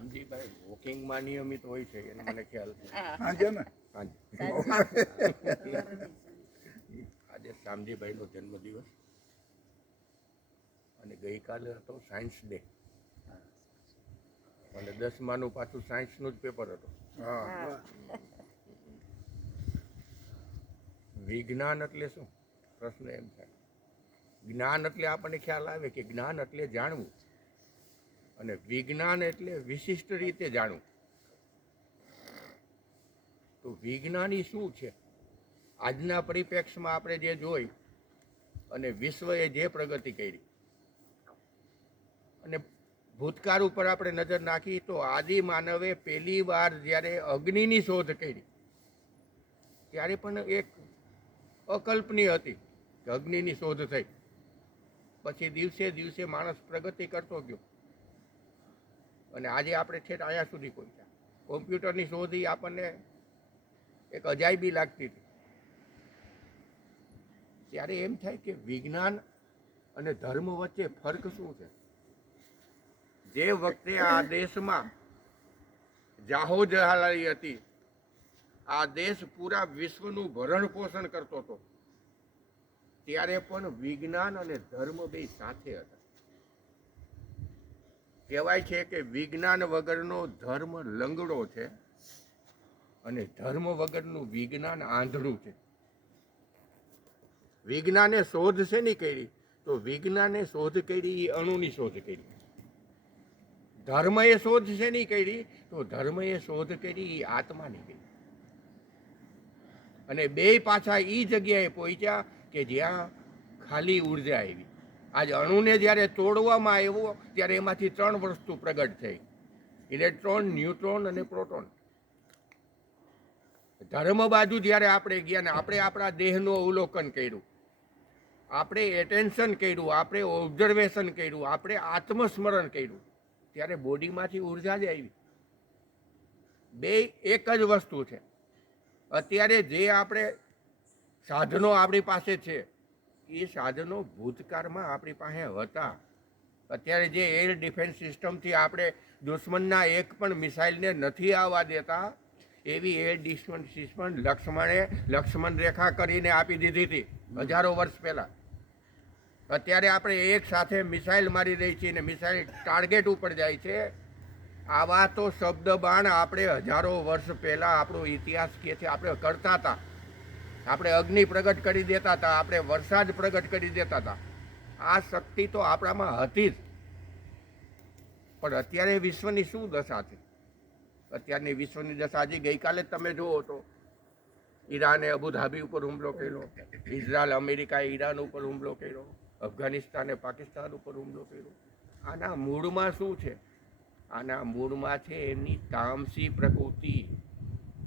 શામજીભાઈ વોકિંગમાં નિયમિત હોય છે એને મને ખ્યાલ છે. સાંજે ને આજે શામજીભાઈનો જન્મદિવસ અને ગઈકાલે હતો સાયન્સ ડે અને 10માનું પાછું સાયન્સનું જ પેપર હતું. હા વિજ્ઞાન એટલે શું? પ્રશ્ન એમ થાય. જ્ઞાન એટલે આપણને ખ્યાલ આવે કે જ્ઞાન એટલે જાણવું અને વિજ્ઞાન એટલે વિશિષ્ટ રીતે જાણવું. તો વિજ્ઞાની શું છે? આજના પરિપ્રેક્ષમાં આપણે જે જોઈ અને વિશ્વએ જે પ્રગતિ કરી અને ભૂતકાળ ઉપર આપણે નજર નાખી તો આદિ માનવે પહેલી વાર જ્યારે અગ્નિની શોધ કરી ત્યારે પણ એક અકલ્પનીય હતી કે અગ્નિની શોધ થઈ. પછી દિવસે દિવસે માણસ પ્રગતિ કરતો ગયો અને આજે આપણે ઠેઠ અહીંયા સુધી પહોંચ્યા. કોમ્પ્યુટરની શોધ એ આપણને એક અજાયબી લાગતી હતી. ત્યારે એમ થાય કે વિજ્ઞાન અને ધર્મ વચ્ચે ફર્ક શું છે? જે વખતે આ દેશમાં જાહોજલાલી હતી, આ દેશ પૂરા વિશ્વનું ભરણ પોષણ કરતો હતો, ત્યારે પણ વિજ્ઞાન અને ધર્મ બે સાથે હતા. કહેવાય છે કે વિજ્ઞાન વગરનો ધર્મ લંગડો છે અને ધર્મ વગરનું વિજ્ઞાન આંધળું છે. વિજ્ઞાને શોધ શેની કરી? તો વિજ્ઞાને શોધ કરી એ અણુની શોધ કરી. ધર્મએ શોધ શેની કરી? તો ધર્મએ શોધ કરી એ આત્માની કરી. અને બે પાછા એ જગ્યાએ પહોંચ્યા કે જ્યાં ખાલી ઉર્જા આવી. આજ અણુને જ્યારે તોડવામાં આવ્યો ત્યારે એમાંથી 3 વસ્તુ પ્રગટ થઈ: ઇલેક્ટ્રોન, ન્યુટ્રોન અને પ્રોટોન. ધર્મ બાજુ જ્યારે આપણે ગયા ને આપણે આપણા દેહનું અવલોકન કર્યું, આપણે એટેન્શન કર્યું, આપણે ઓબ્ઝર્વેશન કર્યું, આપણે આત્મસ્મરણ કર્યું, ત્યારે બોડીમાંથી ઉર્જા જ આવી. બે એક જ વસ્તુ છે. અત્યારે જે આપણે સાધનો આપણી પાસે છે એ સાધનો ભૂતકાળમાં આપણી પાસે હતા. અત્યારે જે એર ડિફેન્સ સિસ્ટમથી આપણે દુશ્મનના એક પણ મિસાઇલને નથી આવવા દેતા, એવી એર ડિફેન્સ સિસ્ટમ લક્ષ્મણ રેખા કરીને આપી દીધી હતી હજારો વર્ષ પહેલાં. અત્યારે આપણે એક સાથે મિસાઇલ મારી રહી છીએ ને મિસાઇલ ટાર્ગેટ ઉપર જાય છે. આવા તો શબ્દ બાણ આપણે હજારો વર્ષ પહેલાં આપણો ઇતિહાસ કહે છે આપણે કરતા હતા. આપણે અગ્નિ પ્રગટ કરી દેતા હતા, આપણે વરસાદ પ્રગટ કરી દેતા હતા. આ શક્તિ તો આપણામાં હતી જ. પણ અત્યારે વિશ્વની શું દશા છે? અત્યારની વિશ્વની દશા હજી ગઈકાલે જ તમે જુઓ તો ઈરાને અબુધાબી ઉપર હુમલો કર્યો, ઇઝરાયલ અમેરિકાએ ઈરાન ઉપર હુમલો કર્યો, અફઘાનિસ્તાને પાકિસ્તાન ઉપર હુમલો કર્યો. આના મૂળમાં શું છે? આના મૂળમાં છે એની તામસી પ્રકૃતિ.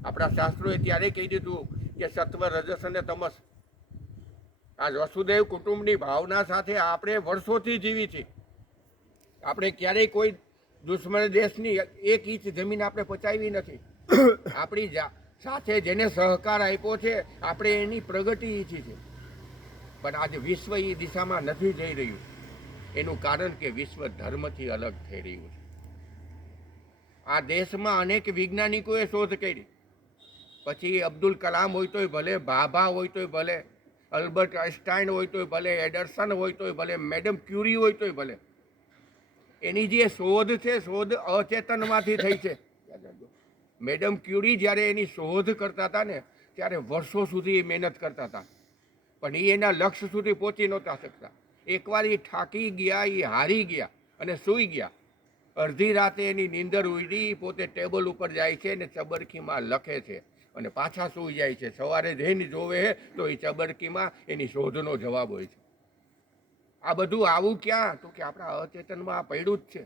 આપણા શાસ્ત્રોએ ત્યારે કહી દીધું કે સત્વ, રજસ અને તમસ. આ વસુદેવ કુટુંબની ભાવના સાથે આપણે વર્ષોથી જીવી છીએ. આપણે ક્યારેય કોઈ દુશ્મન દેશની 1 ઇંચ જમીન આપણે પચાવી નથી. આપણી સાથે જેને સહકાર આપ્યો છે આપણે એની પ્રગતિ ઈચ્છી છે. પણ આજે વિશ્વ એ દિશામાં નથી જઈ રહ્યું. એનું કારણ કે વિશ્વ ધર્મથી અલગ થઈ રહ્યું છે. આ દેશમાં અનેક વૈજ્ઞાનિકોએ શોધ કરી. પછી અબ્દુલ કલામ હોય તોય ભલે, ભાભા હોય તોય ભલે, અલ્બર્ટ આઇન્સ્ટાઈન હોય તોય ભલે, એડરસન હોય તોય ભલે, મેડમ ક્યુરી હોય તોય ભલે. એની જે શોધ છે, શોધ અચેતનમાંથી થઈ છે. મેડમ ક્યુરી જ્યારે એની શોધ કરતા હતા ને ત્યારે વર્ષો સુધી એ મહેનત કરતા હતા, પણ એ એના લક્ષ્ય સુધી પહોંચી નહોતા શકતા. એકવાર એ થાકી ગયા, એ હારી ગયા અને સૂઈ ગયા. અડધી રાતે એની નીંદર ઉડી, પોતે ટેબલ ઉપર જાય છે ને ચબરખીમાં લખે છે અને પાછા સૂઈ જાય છે. સવારે જઈને જોવે તો એ ચબરખીમાં એની શોધનો જવાબ હોય છે. આ બધું આવું ક્યાં? તો કે આપણા અચેતનમાં આ પડ્યું જ છે.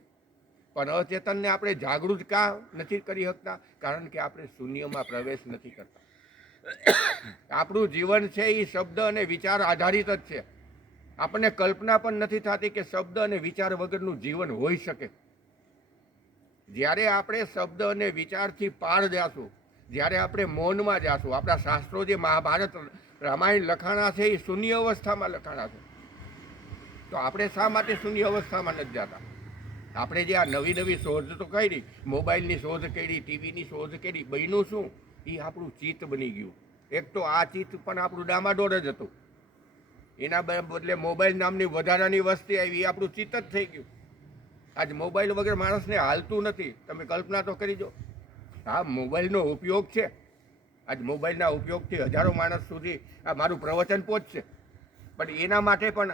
પણ અચેતનને આપણે જાગૃત કાં નથી કરી શકતા? કારણ કે આપણે શૂન્યમાં પ્રવેશ નથી કરતા. આપણું જીવન છે એ શબ્દ અને વિચાર આધારિત જ છે. આપણને કલ્પના પણ નથી થતી કે શબ્દ અને વિચાર વગરનું જીવન હોઈ શકે. જ્યારે આપણે શબ્દ અને વિચારથી પાર જાશું, જ્યારે આપણે મૌનમાં જાશું, આપણા શાસ્ત્રો જે મહાભારત રામાયણ લખાણા છે એ શૂન્ય અવસ્થામાં લખાણા છે. તો આપણે શા માટે શૂન્ય અવસ્થામાં નથી જતા? આપણે જે આ નવી નવી શોધ તો કરી, મોબાઈલની શોધ કરી, ટીવીની શોધ કરી, બન્યું શું? એ આપણું ચિત્ત બની ગયું. એક તો આ ચિત્ત પણ આપણું ડામાડોળ જ હતું. એના બદલે મોબાઈલ નામની વધારાની વસ્તી આવી, એ આપણું ચિત્ત જ થઈ ગયું. આજ મોબાઈલ વગર માણસને હાલતું નથી. તમે કલ્પના તો કરી જો. હા, મોબાઈલનો ઉપયોગ છે. આજ મોબાઈલના ઉપયોગથી હજારો માણસ સુધી આ મારું પ્રવચન પહોંચશે. પણ એના માટે પણ